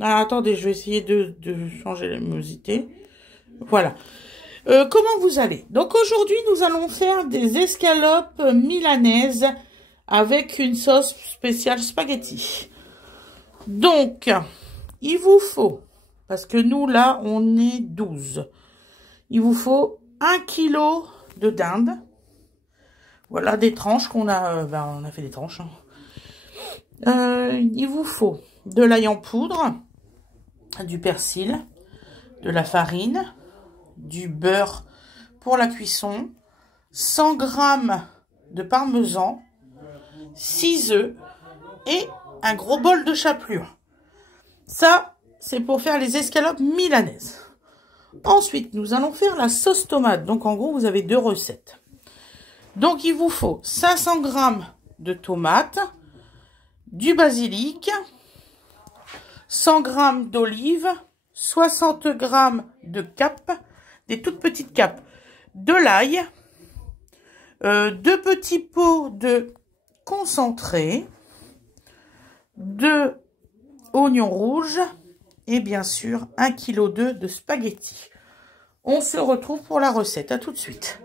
Ah, attendez, je vais essayer de changer la luminosité. Voilà. Comment vous allez? Donc aujourd'hui, nous allons faire des escalopes milanaises avec une sauce spéciale spaghetti. Donc, il vous faut, parce que nous là, on est 12. Il vous faut 1 kg de dinde. Voilà, des tranches qu'on a, on a fait des tranches. Il vous faut de l'ail en poudre, du persil, de la farine, du beurre pour la cuisson, 100 g de parmesan, 6 œufs et un gros bol de chapelure. Ça, c'est pour faire les escalopes milanaises. Ensuite, nous allons faire la sauce tomate. Donc, en gros, vous avez 2 recettes. Donc, il vous faut 500 g de tomates, du basilic, 100 g d'olives, 60 g de capes, des toutes petites capes, de l'ail, 2 petits pots de concentré, 2 oignons rouges et bien sûr 1,2 kg de spaghettis. On se retrouve pour la recette. À tout de suite.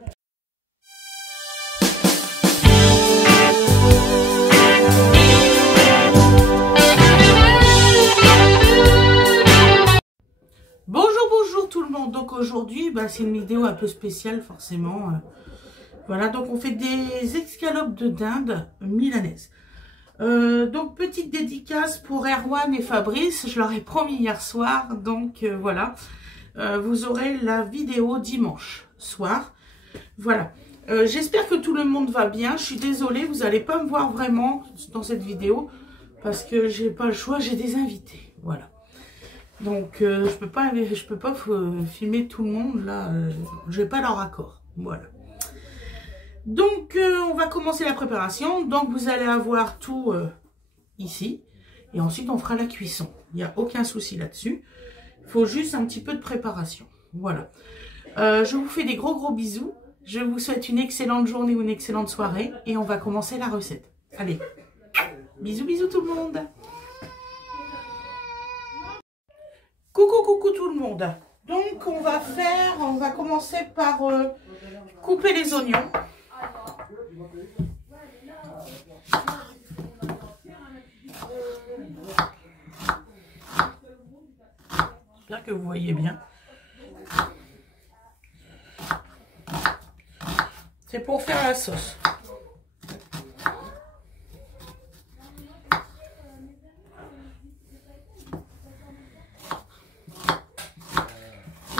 Bonjour tout le monde. Donc aujourd'hui, c'est une vidéo un peu spéciale forcément. Voilà, donc on fait des escalopes de dinde milanaises. Donc petite dédicace pour Erwan et Fabrice, je leur ai promis hier soir, donc voilà, vous aurez la vidéo dimanche soir, voilà. J'espère que tout le monde va bien, je suis désolée, vous n'allez pas me voir vraiment dans cette vidéo, parce que j'ai pas le choix, j'ai des invités, voilà. Donc je peux pas filmer tout le monde, là, j'ai pas leur accord, voilà. Donc, on va commencer la préparation. Donc, vous allez avoir tout ici. Et ensuite, on fera la cuisson. Il n'y a aucun souci là-dessus. Il faut juste un petit peu de préparation. Voilà. Je vous fais des gros bisous. Je vous souhaite une excellente journée ou une excellente soirée. Et on va commencer la recette. Allez. Bisous tout le monde. Coucou tout le monde. Donc, on va commencer par couper les oignons. J'espère que vous voyez bien. C'est pour faire la sauce.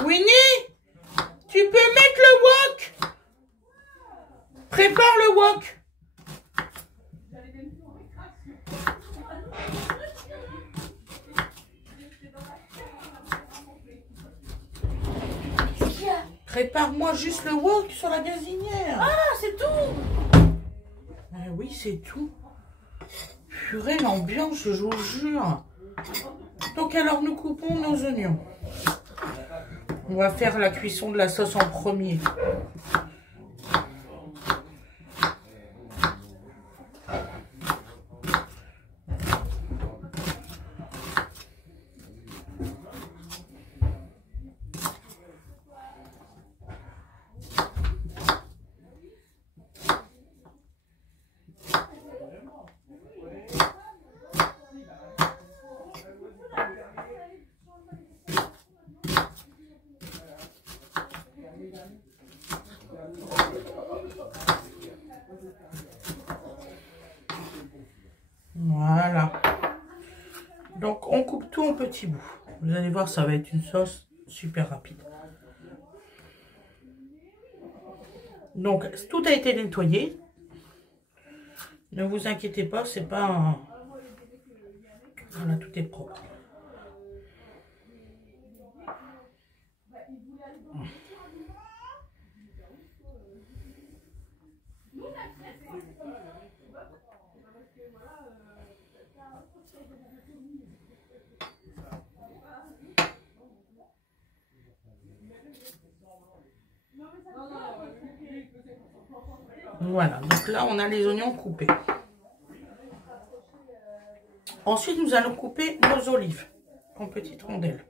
Winnie, tu peux mettre le wok? Prépare le wok. Prépare-moi juste le wok sur la gazinière. Ah, c'est tout. Oui, c'est tout. Purée, l'ambiance, je vous jure. Donc alors, nous coupons nos oignons. On va faire la cuisson de la sauce en premier. Voilà. Donc, on coupe tout en petits bouts. Vous allez voir, ça va être une sauce super rapide. Donc, tout a été nettoyé. Ne vous inquiétez pas, c'est pas un... Voilà, tout est propre. Voilà, donc là on a les oignons coupés. Ensuite nous allons couper nos olives. en petites rondelles.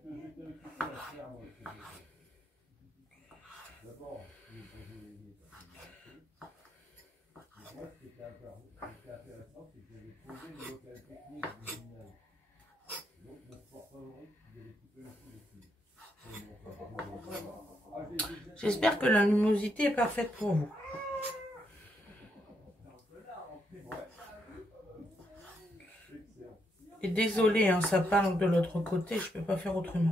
J'espère que la luminosité est parfaite pour vous. Et désolé, hein, ça parle de l'autre côté, je peux pas faire autrement.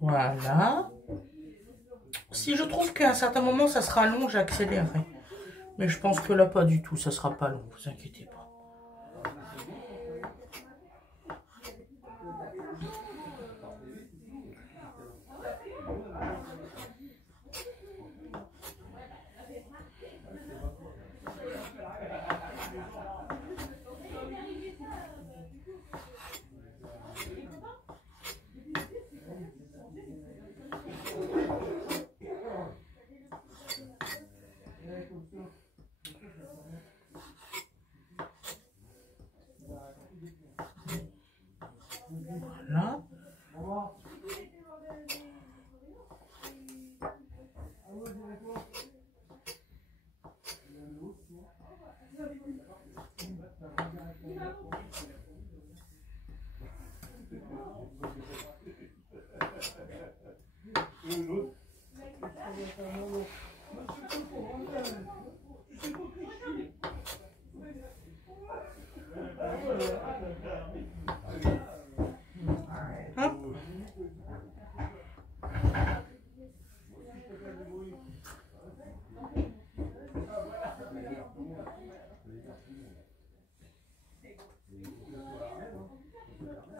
Voilà. Si je trouve qu'à un certain moment ça sera long, j'accélérerai. Mais je pense que là pas du tout, ça sera pas long, vous inquiétez pas. Voilà.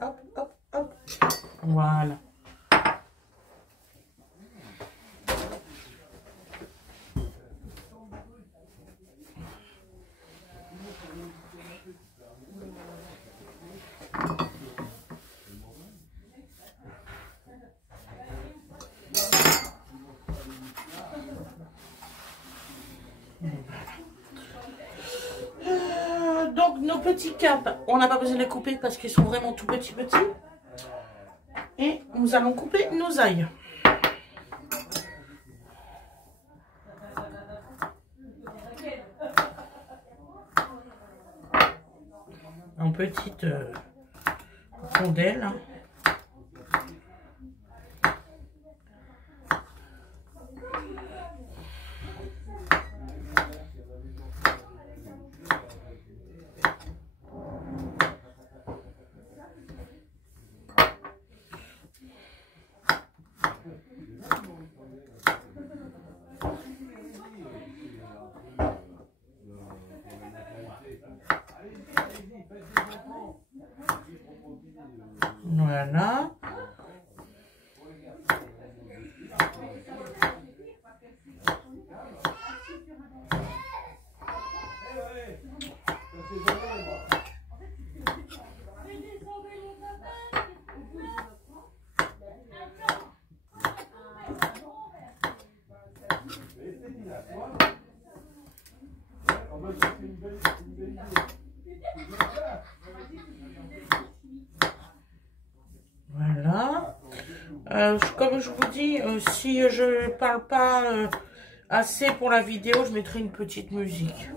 Hop, hop, hop. Voilà. Donc nos petits câbles, on n'a pas besoin de les couper parce qu'ils sont vraiment tout petits. Et nous allons couper nos ailes. En petites rondelles. Voilà. Voilà. Comme je vous dis, si je parle pas assez pour la vidéo, je mettrai une petite musique.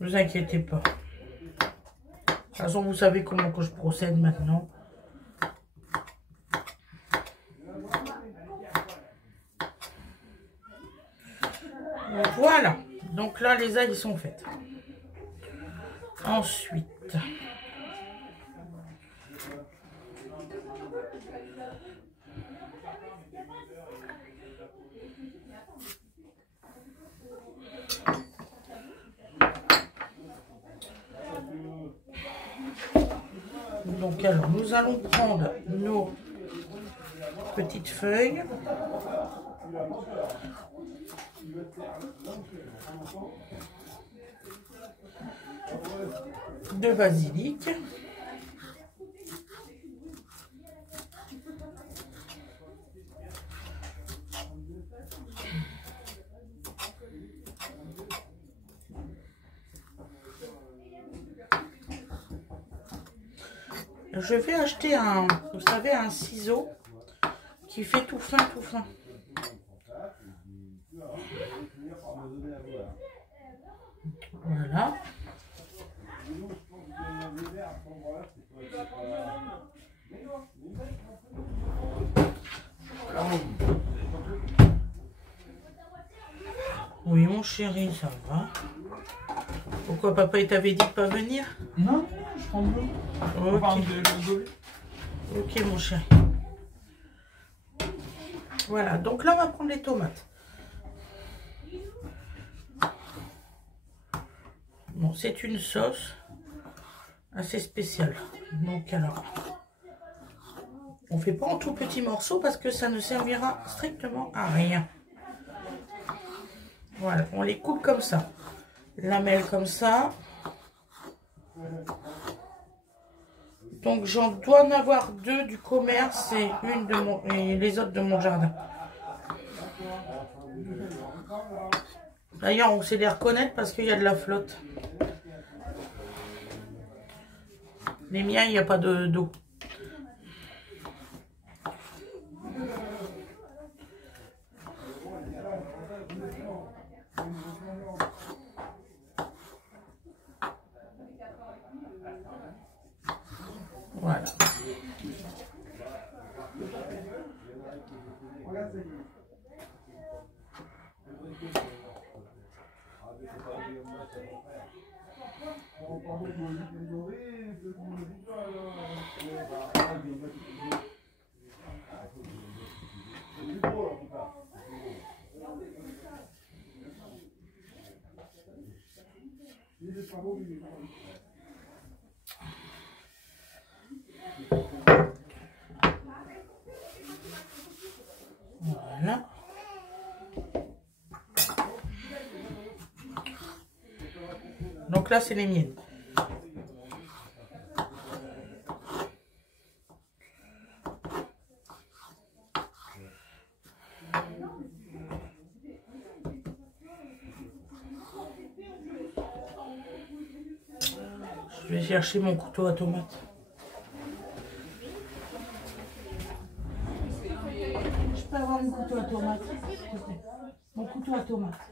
Ne vous inquiétez pas. De toute façon, vous savez comment que je procède maintenant. Voilà. Donc là, les ailes sont faites. Ensuite... Donc alors, nous allons prendre nos petites feuilles. de basilic. Je vais acheter un, vous savez, un ciseau qui fait tout fin, tout fin. Voilà. Oui, mon chéri, ça va. Pourquoi papa il t'avait dit de pas venir? Non, je prends de l'eau. Ok. Ok, mon chéri. Voilà, donc là on va prendre les tomates. Bon, c'est une sauce assez spéciale. Donc alors, on fait pas en tout petits morceaux parce que ça ne servira strictement à rien. Voilà, on les coupe comme ça. Lamelles comme ça. Donc j'en dois en avoir 2 du commerce et une de mon et les autres de mon jardin. D'ailleurs, on sait les reconnaître parce qu'il y a de la flotte. Les miens, il n'y a pas d'eau. Voilà. Voilà. Donc là, c'est les miennes. Je vais chercher mon couteau à tomates. Je peux avoir mon couteau à tomates, s'il te plaît. Mon couteau à tomates.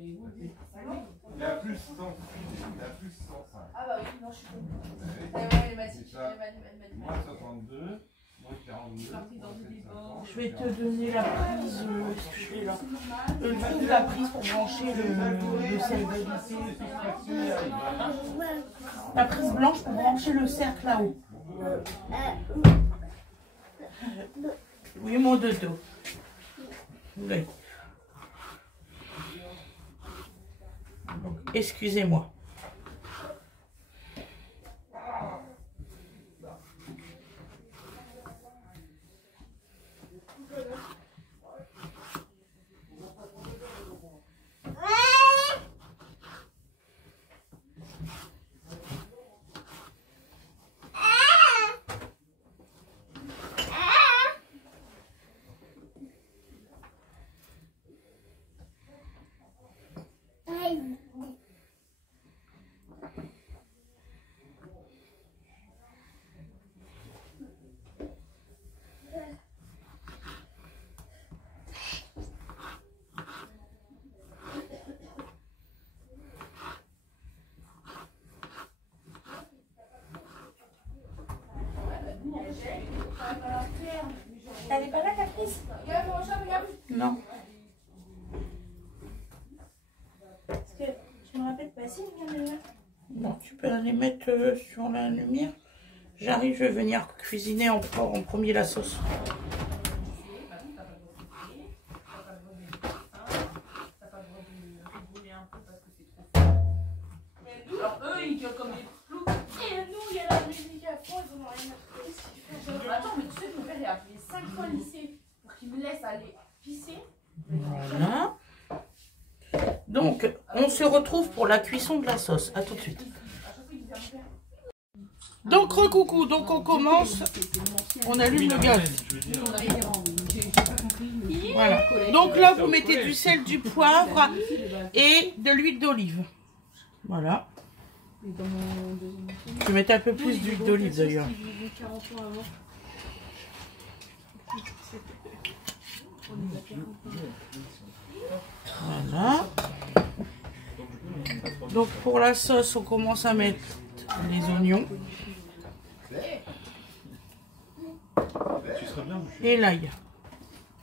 Il y a plus 100. Il y a plus 105. Ah bah oui, non, je suis pas. Moi 62, moi 42. Je vais te donner la prise. Qu'est-ce que je fais là? Trouve la prise pour brancher le cercle. La prise blanche pour brancher le cercle là-haut. Oui, mon dodo. Oui. Excusez-moi. T'avais pas là, Caprice? Non. Parce que je me rappelle pas si il y en a là. Bon, tu peux les mettre sur la lumière. J'arrive, je vais venir cuisiner en premier la sauce. Alors eux, ils gueulent comme des flous. Et nous, il y a la musique à fond, ils n'ont rien à faire. Attends, mais tu sais que mon père a appelé 5 fois le lycée pour qu'il me laisse aller pisser. Voilà. Donc, on se retrouve pour la cuisson de la sauce. À tout de suite. Donc, recoucou. Donc, on commence. On allume le gaz. Voilà. Donc là, vous mettez du sel, du poivre et de l'huile d'olive. Voilà. Je vais mettre un peu plus d'huile d'olive d'ailleurs. Voilà. Donc pour la sauce, on commence à mettre les oignons et l'ail.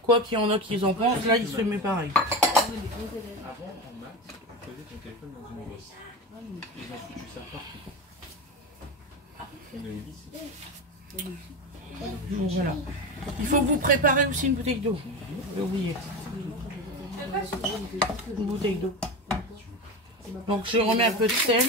Quoi qu'il y en a qui en pensent, là il se met pareil. Donc voilà. Il faut vous préparer aussi une bouteille d'eau. J'ai oublié. Une bouteille d'eau. Donc je remets un peu de sel.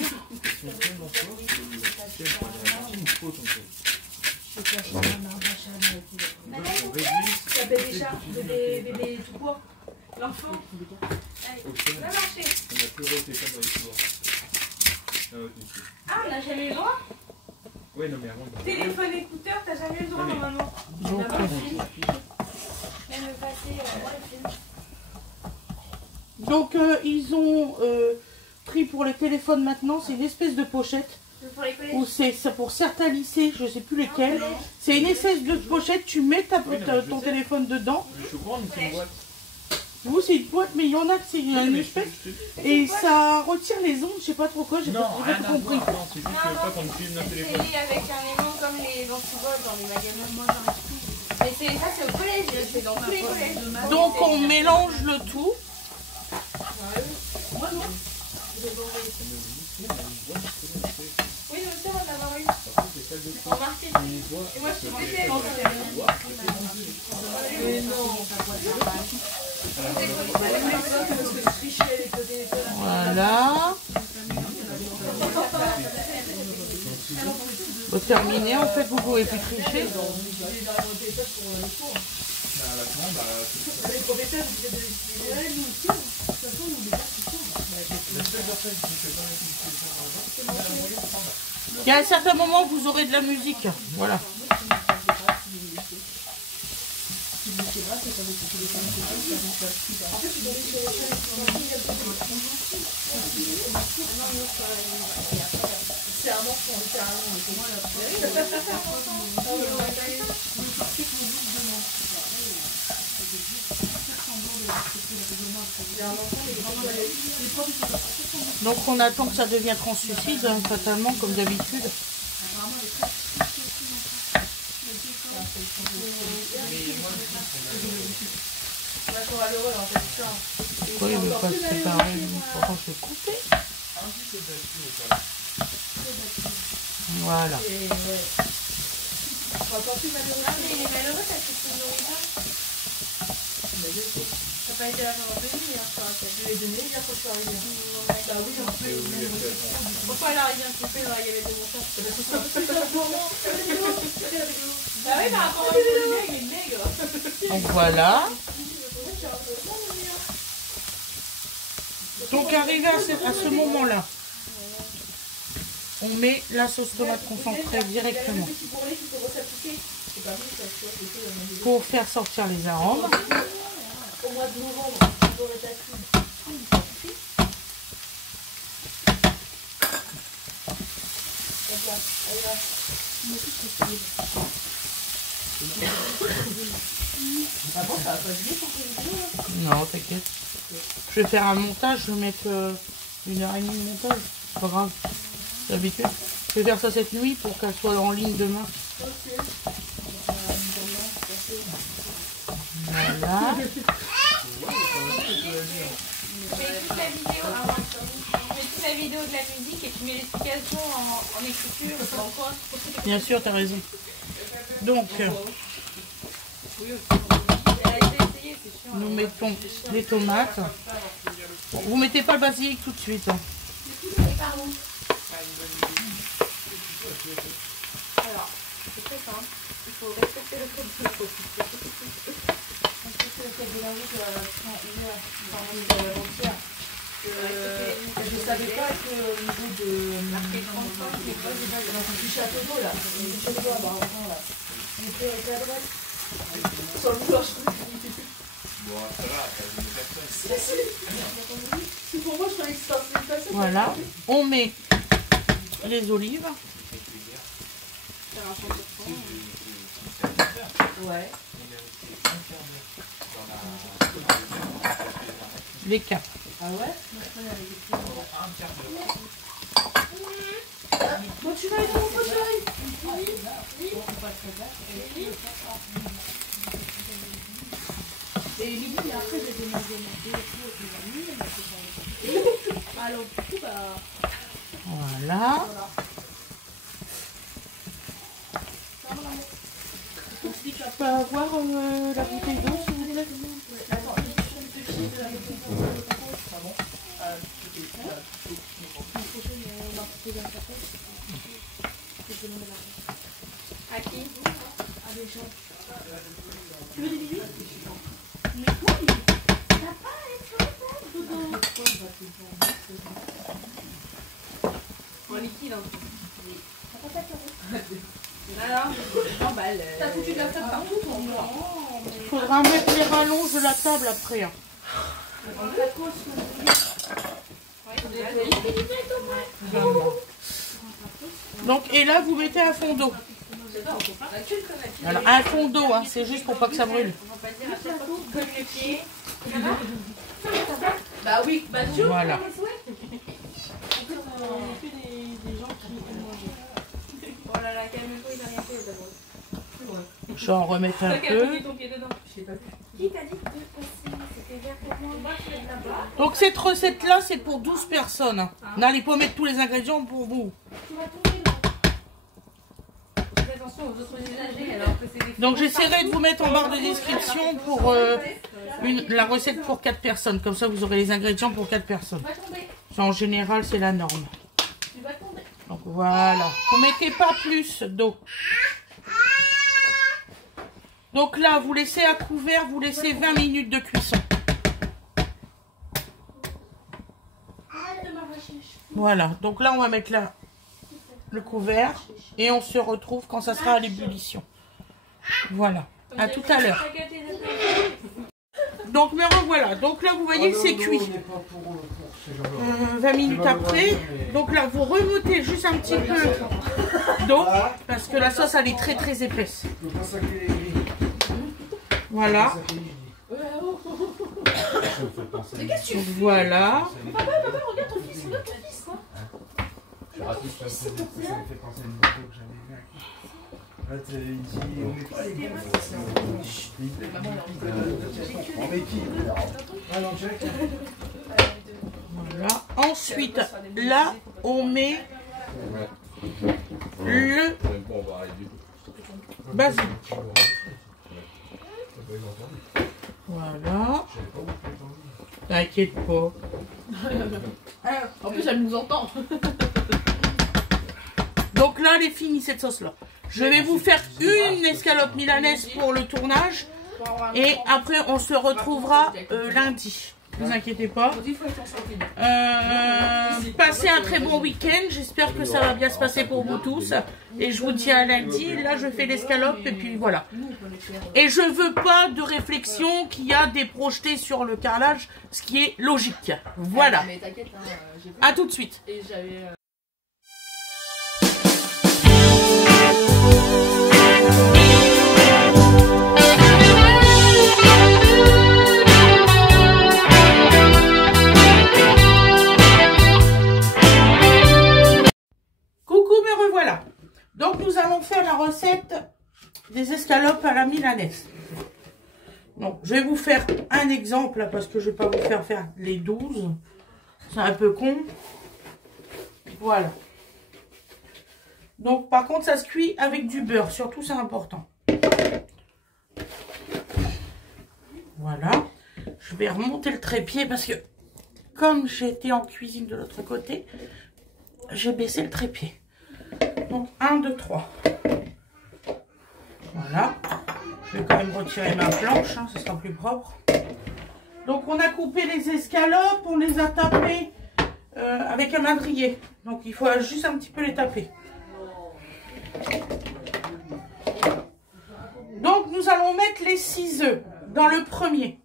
Bébé tout court. L'enfant. Allez, va marcher. Ah, on n'a jamais eu le droit. Ouais, non, mais avant. Téléphone écouteur, t'as jamais eu le droit normalement. Donc, Même le passé, donc ils ont pris pour les téléphones maintenant, c'est une espèce de pochette. pour les collèges. Ou c'est pour certains lycées, je ne sais plus lesquels. C'est une espèce de pochette, tu mets ton téléphone dedans. Je suis au courant, mais c'est une boîte. Vous, c'est une boîte, mais il y en a que c'est une espèce. Et ça retire les ondes, je sais pas trop quoi, j'ai pas compris. Non, c'est juste pas qu'on utilise notre téléphone. C'est avec un aimant comme les antivols dans les magasins. Moi, j'arrive tout. Mais ça, c'est au collège, c'est dans tous les collèges. Donc on mélange le tout. Oui, nous aussi, on va en avoir une. En marketing. Et moi, je suis spéciale. Voilà. Vous terminez, en fait, vous pouvez plus tricher. Il y a un certain moment, vous aurez de la musique. Voilà. Donc on attend que ça devienne translucide, hein, fatalement, comme d'habitude. Pourquoi il ne veut pas se séparer? Pourquoi je vais couper? Voilà. Il est malheureux parce que c'est nourriture. Ça n'a pas été là pendant 2 nuits, hein, je lui ai donné hier quand je suis arrivée. Bah oui, un peu. Pourquoi elle a rien coupé dans la galette de mon chat? Bah oui, par rapport à il est maigre. Donc voilà. Donc arrivé à ce moment-là, on met la sauce tomate concentrée directement pour faire sortir les arômes. Au mois de novembre, j'aurais ta fille. Non, t'inquiète. Je vais faire un montage, je vais mettre 1h30 de montage. C'est pas grave. D'habitude. Je vais faire ça cette nuit pour qu'elle soit en ligne demain. Voilà. Je mets toute la vidéo de la musique et tu mets l'explication en écriture dans quoi. Bien sûr, t'as raison. Donc, nous mettons les tomates. Vous mettez pas le basilic tout de suite. Hein. Pardon. Alors, c'est très simple. Il faut respecter le code de la Respecter le code de la route avant-hier. Et je savais pas qu'au niveau de marqué 35, mais pas du château d'eau là. Du château d'eau à Barentin là. Il était avec la droite. Sur le blanc, je crois qu'il était plus. Bon, ça va, t'as vu personne. C'est pour moi, je croyais que c'était un peu. Voilà. On met les olives. Ouais. Les capes. Ah ouais? Bon, tu vas être mon fauteuil. Et midi, après, j'ai demandé mon alors, du coup, bah. Voilà. Je peux avoir la bouteille d'eau, s'il vous plaît? Attends, je suis de la bouteille d'eau. Ah bon? À qui? À des gens. Tu veux des bisous? Mais quoi? T'as pas à être sur la table dedans. En liquide, hein. T'as pas fait alors, t'as foutu de la table partout, toi? Non. Il faudra mettre les rallonges de la table après. Hein. Donc, et là, vous mettez un fond d'eau. Voilà, un fond d'eau, hein, c'est juste pour pas que ça brûle. Bah oui, bah tu vois. Voilà. Oh là là, calme-toi, il a rien fait d'abord. Je vais en remettre un peu. Qui t'a dit de passer? C'était vert pour moi, je vais là-bas. Donc cette recette-là, c'est pour 12 personnes. Hein. N'allez pas mettre tous les ingrédients pour vous. Tu vas tomber là. Fais attention aux autres usagers alors que c'est des... Donc j'essaierai de vous mettre en barre de description pour la recette pour 4 personnes. Comme ça, vous aurez les ingrédients pour 4 personnes. Tu vas tomber. En général, c'est la norme. Tu vas tomber. Donc voilà. Vous mettez pas plus d'eau. Donc là, vous laissez à couvert, vous laissez 20 minutes de cuisson. Voilà. Donc là, on va mettre là le couvert et on se retrouve quand ça sera à l'ébullition. Voilà. À tout à l'heure. Donc me revoilà. Donc là, vous voyez, c'est cuit. 20 minutes après. Donc là, vous remontez juste un petit peu d'eau parce que la sauce, elle est très très épaisse. Voilà. Voilà. Papa, regarde ton fils, regarde ton fils, quoi. Ça me fait penser à une vidéo que j'avais vue. Là, tu avais dit, on met pas les gars. On met qui? Ah non, Jack. Voilà. Ensuite, là, on met le basilic. Voilà. T'inquiète pas. En plus, elle nous entend. Donc là, elle est finie cette sauce-là. Je vais vous faire une escalope milanaise pour le tournage. Et après, on se retrouvera lundi. Ne vous inquiétez pas. Passez un très bon week-end. J'espère que ça va bien se passer pour vous tous. Et je vous dis à lundi. Là, je fais l'escalope et puis voilà. Et je veux pas de réflexion qu'il y a des projetés sur le carrelage, ce qui est logique. Voilà. Mais t'inquiète, hein, À tout de suite. et j'avais... Revoilà. Donc nous allons faire la recette des escalopes à la milanaise. Donc je vais vous faire un exemple là, parce que je ne vais pas vous faire les 12. C'est un peu con. Voilà. Donc par contre ça se cuit avec du beurre, surtout c'est important. Voilà. Je vais remonter le trépied parce que comme j'étais en cuisine de l'autre côté, j'ai baissé le trépied. Donc 1, 2, 3. Voilà. Je vais quand même retirer ma planche, hein, ça sera plus propre. Donc on a coupé les escalopes, on les a tapées avec un madrier. Donc il faut juste un petit peu les taper. Donc nous allons mettre les 6 œufs dans le premier.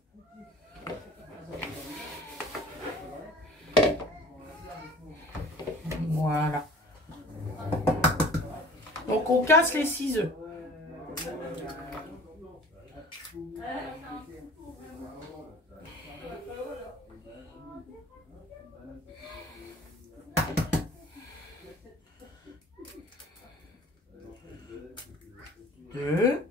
Voilà. Donc on casse les 6 œufs. Deux.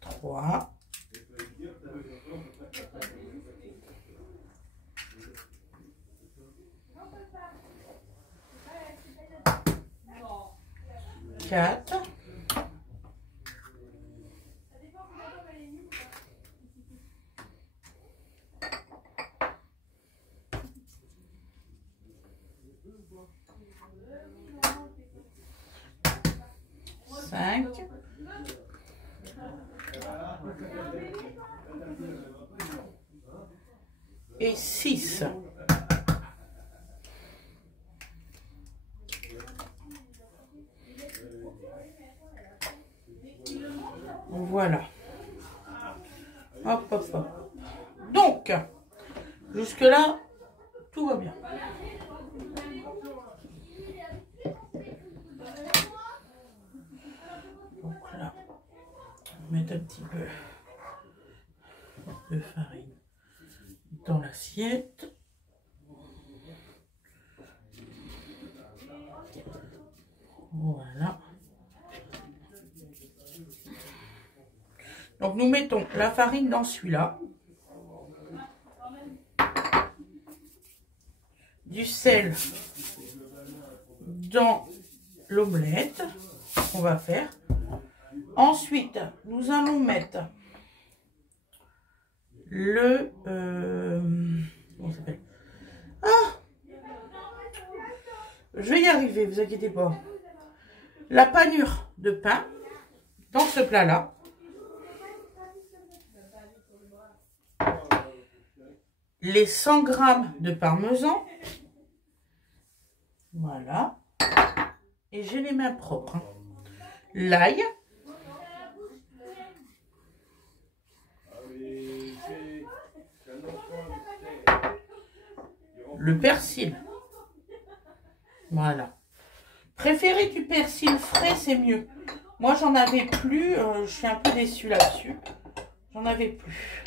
Trois. 4. 5. Et 6. Voilà. Hop, hop, hop. Donc, jusque-là, tout va bien. Donc là, on va mettre un petit peu de farine dans l'assiette. Voilà. Donc nous mettons la farine dans celui-là. Du sel dans l'omelette qu'on va faire. Ensuite, nous allons mettre le... comment ça s'appelle? Ah! Je vais y arriver, vous inquiétez pas. La panure de pain dans ce plat-là. Les 100 g de parmesan. Voilà. Et j'ai les mains propres. Hein. L'ail. Le persil. Voilà. Préférez du persil frais, c'est mieux. Moi, j'en avais plus. Je suis un peu déçue là-dessus. J'en avais plus.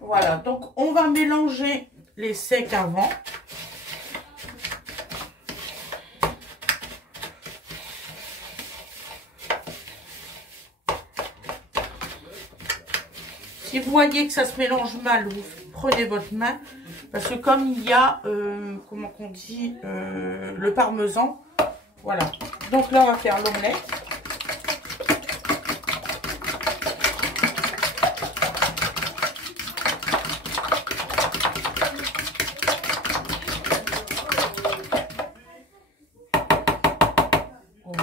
Voilà. Donc, on va mélanger les secs avant. Si vous voyez que ça se mélange mal, vous prenez votre main. Parce que comme il y a, comment on dit, le parmesan. Voilà. Donc là, on va faire l'omelette.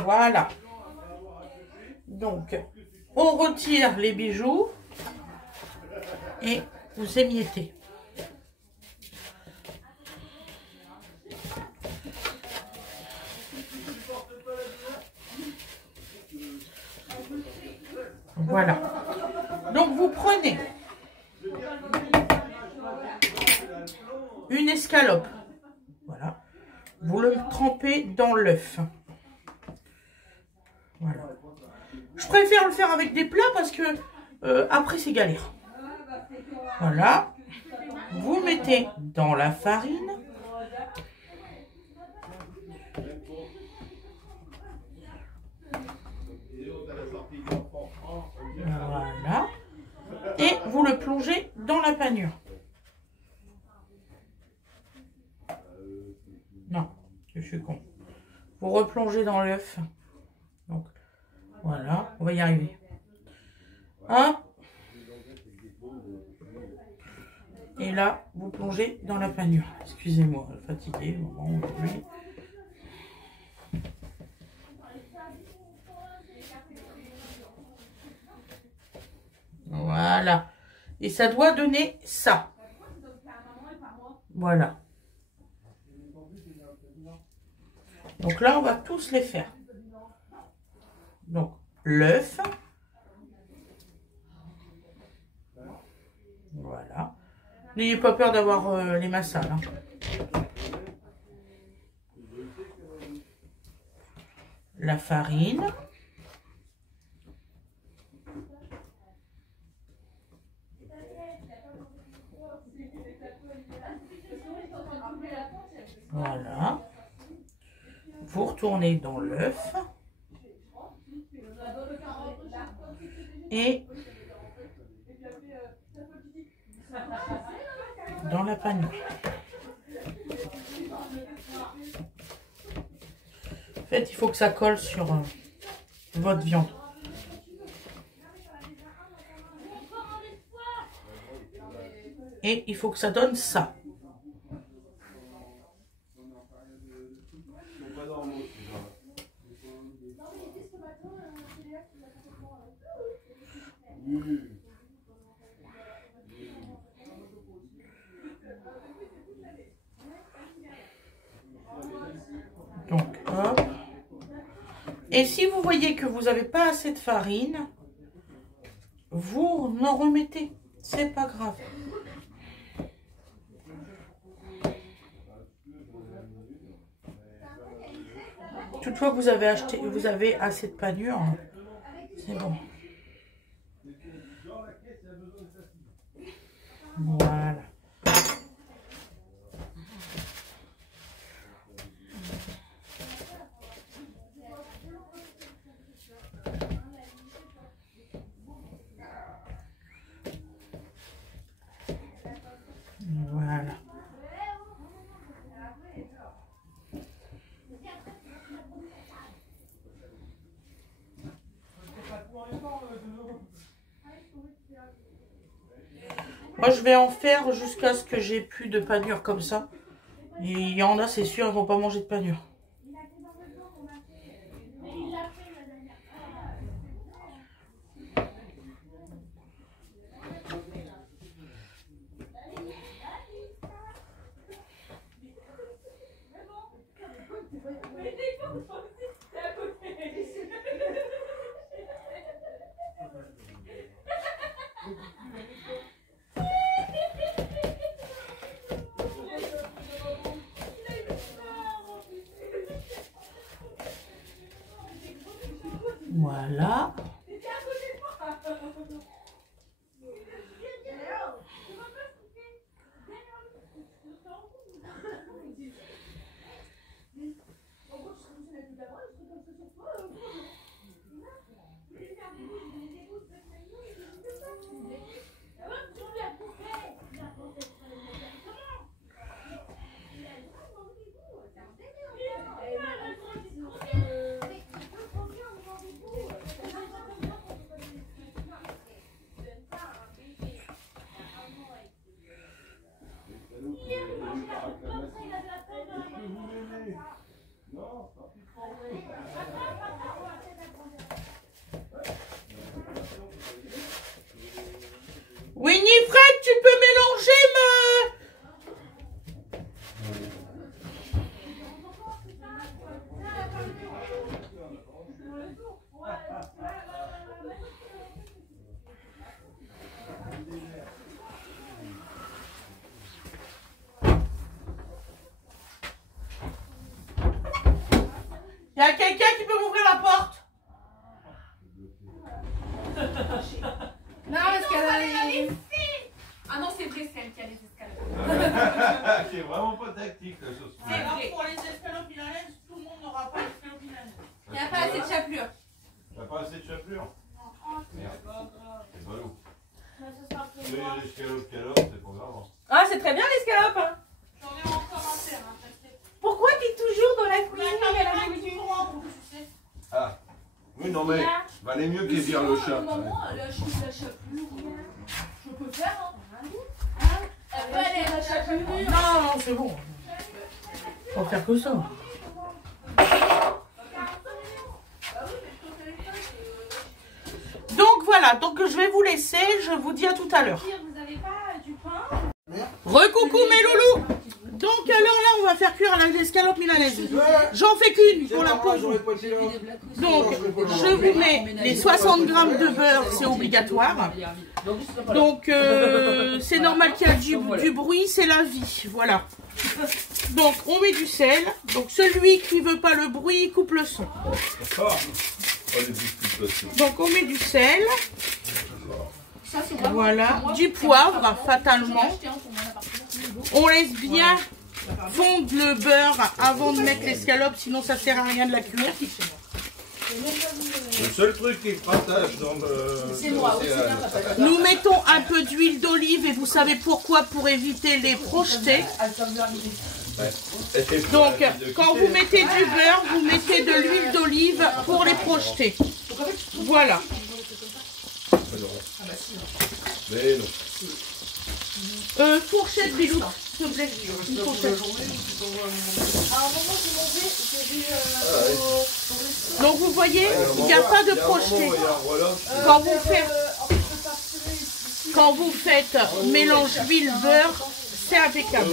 Voilà. Donc, on retire les bijoux et vous émiettez. Voilà. Donc, vous prenez une escalope. Voilà. Vous le trempez dans l'œuf. Voilà. Je préfère le faire avec des plats parce que après c'est galère. Voilà. Vous mettez dans la farine. Voilà. Et vous le plongez dans la panure. Non, je suis con. Vous replongez dans l'œuf. Donc, voilà, on va y arriver. Hop. Et là, vous plongez dans la panure. Excusez-moi, fatigué aujourd'hui. Voilà. Et ça doit donner ça. Voilà. Donc là, on va tous les faire. Donc, l'œuf. Voilà. N'ayez pas peur d'avoir les massas. Hein. La farine. Voilà. Vous retournez dans l'œuf. Et dans la panure. En fait, il faut que ça colle sur votre viande. Et il faut que ça donne ça. Donc, hop. Et si vous voyez que vous n'avez pas assez de farine, vous en remettez. C'est pas grave. Toutefois, vous avez assez de panure. C'est bon. Voilà. Voilà. Moi, je vais en faire jusqu'à ce que j'ai plus de panure comme ça. Et il y en a, c'est sûr, ils vont pas manger de panure. Voilà. Winifred, tu peux mélanger Il y a quelqu'un qui peut m'ouvrir la porte? Non, parce qu'elle a les... Ah non, c'est vrai, c'est elle qui a les escalopes. C'est vraiment pas tactique ce soir. Alors pour les escalopes milanaises, tout le monde n'aura pas d'escalopes milanaises. Il n'y a pas assez de chapelure. T'as pas assez de chapelure? Merde. C'est ballot. Les escalopes, c'est pas grave. Ah, c'est très bien l'escalope. Hein. J'en ai encore à faire, hein, t'inquiète. Pourquoi t'es toujours dans la cuisine à la nourriture? Ah. Oui, non mais, valait mieux qu'aisir le chat. Maman, la chapelure, je peux faire, hein. Elle peut aller à la chapelure. Non, non, c'est bon. Faut faire que ça. Donc voilà, Voilà, donc je vais vous laisser. Je vous dis à tout à l'heure. Vous avez pas du pain? Recoucou mes loulous. Donc alors là, on va faire cuire les escalopes milanaises. J'en fais qu'une pour la peau. Donc, je vous mets les 60 grammes de beurre, c'est obligatoire. Donc, c'est normal qu'il y ait du bruit, c'est la vie. Voilà. Donc, on met du sel. Donc, celui qui veut pas le bruit, il coupe le son. Donc, on met du sel. Voilà. Du poivre, fatalement. On laisse bien fondre le beurre avant de mettre l'escalope, sinon ça sert à rien de la cuire. Le seul truc qui partage dans le... C'est moi, oui, c'est bien, papa. Nous mettons un peu d'huile d'olive et vous savez pourquoi? Pour éviter les projetés. Donc, quand vous mettez du beurre, vous mettez de l'huile d'olive pour les projeter. Voilà. Mais non. Fourchette, Bilou, s'il te plaît. Une fourchette. Donc, vous voyez, il n'y a pas de projeté. Quand vous faites mélange huile-beurre, c'est impeccable.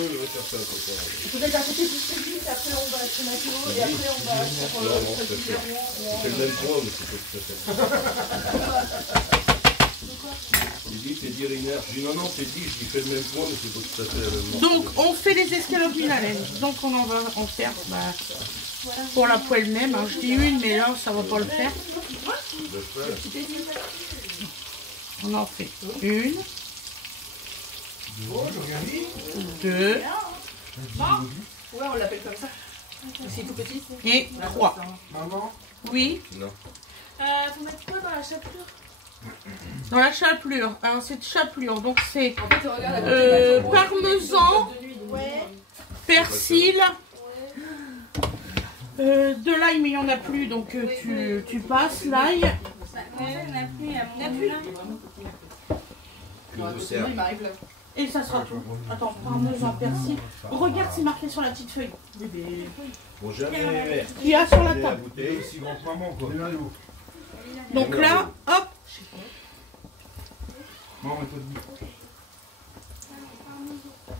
Peut-être à côté du suivi, après on va chez Mathieu et après on va sur C'est le même point, mais c'est pas tout à fait. Il dit c'est dirinaire. Je dis non, non, c'est dit, je dis fais le même point, mais c'est pas tout à fait la même. Donc, on fait les escalopes milanaises. Donc, on en va en faire pour la poêle même. Hein. Je dis une, mais là, ça va pas le faire. On en fait une, deux, Ouais, on l'appelle comme ça. C'est tout petit. et trois. Oui. Non. Faut mettre quoi dans la chapelure? Dans la chapelure. Alors, c'est chapelure. Donc, c'est En fait, regarde parmesan, persil, de l'ail, mais il n'y en a plus. Donc, tu passes l'ail. Et ça sera tout. Attends, parmesan, persil. Regarde, c'est marqué sur la petite feuille. Bon, jamais. Il y a sur la La table. bouteille, si grand maman, quoi. Donc là, hop.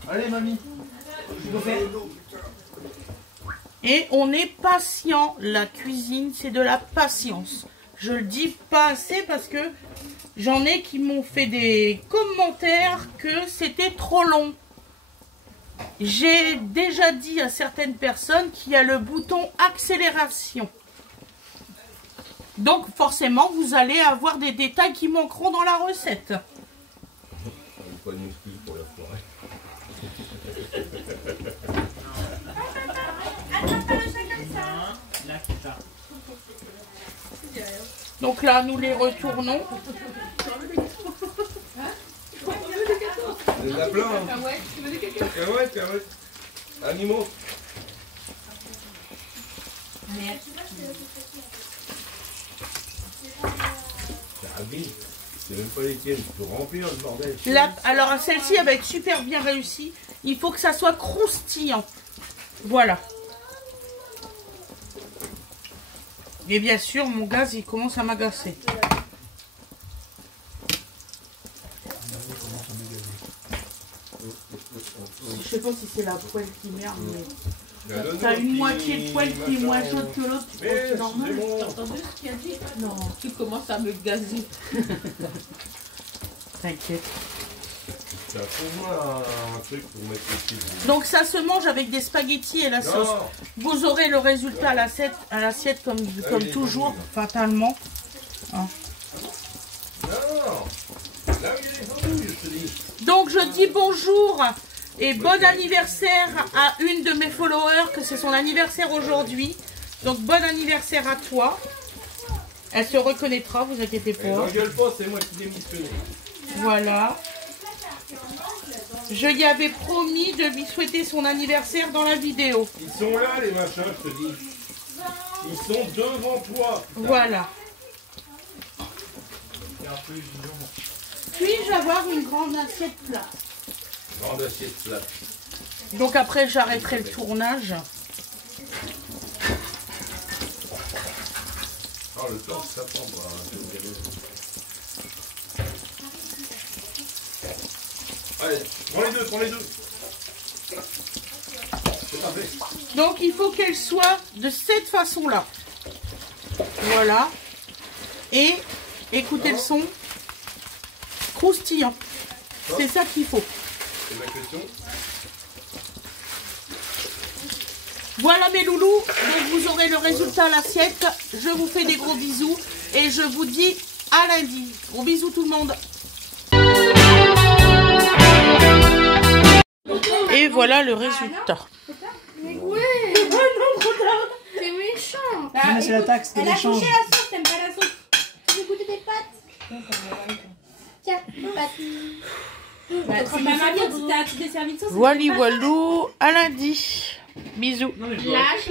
Allez, mamie. Et on est patient. La cuisine, c'est de la patience. Je le dis pas assez parce que j'en ai qui m'ont fait des commentaires que c'était trop long. J'ai déjà dit à certaines personnes qu'il y a le bouton accélération. Donc forcément, vous allez avoir des détails qui manqueront dans la recette. Pas une excuse pour la soirée. Donc là, nous les retournons. Il y en a plein. Hein. Cacahuètes. Animaux. C'est même pas les tiennes, il faut remplir le bordel. Là, alors celle-ci, elle va être super bien réussie. Il faut que ça soit croustillant. Voilà. Et bien sûr, mon gaz, il commence à m'agacer. Je sais pas si c'est la poêle qui merde, mais... T'as une moitié de poêle qui est moins chaude que l'autre, tu crois que c'est normal? T'as entendu ce qu'il a dit? Non. Tu commences à me gazer. T'inquiète. Ça pour moi un truc pour mettre les petits. Donc ça se mange avec des spaghettis et la sauce. Vous aurez le résultat à l'assiette comme toujours, fatalement. Hein. Non. Là où il est vendu, je te dis. Donc je dis bonjour et bon anniversaire à une de mes followers, que c'est son anniversaire aujourd'hui. Donc bon anniversaire à toi. Elle se reconnaîtra, vous inquiétez pas. N'engueule pas, c'est moi qui démissionne. Voilà. Je lui avais promis de lui souhaiter son anniversaire dans la vidéo. Ils sont là les machins, je te dis. Ils sont devant toi. Voilà. Puis-je avoir une grande assiette plate? Grande assiette plate. Donc après j'arrêterai le tournage. Oh le temps que ça prend, Allez, prends les deux. C'est parfait. Donc il faut qu'elle soit de cette façon-là. Voilà. Et écoutez le son. Croustillant. C'est ça qu'il faut. C'est ma question. Voilà mes loulous. Donc vous aurez le résultat à l'assiette. Je vous fais des gros bisous. Et je vous dis à lundi. Gros bisous tout le monde. Et voilà le résultat. Mais ouais. Oh non, trop tard. C'est méchant. Non, mais c'est la taxe, c'est Elle a l'échange. touché la sauce, t'aimes pas la sauce. Tu veux goûter tes pâtes? Tiens, pâtes. C'est pas ma faute si t'as toutes les services de sauce. Voilà, à lundi. Bisous. Non, mais je dois- Lâche.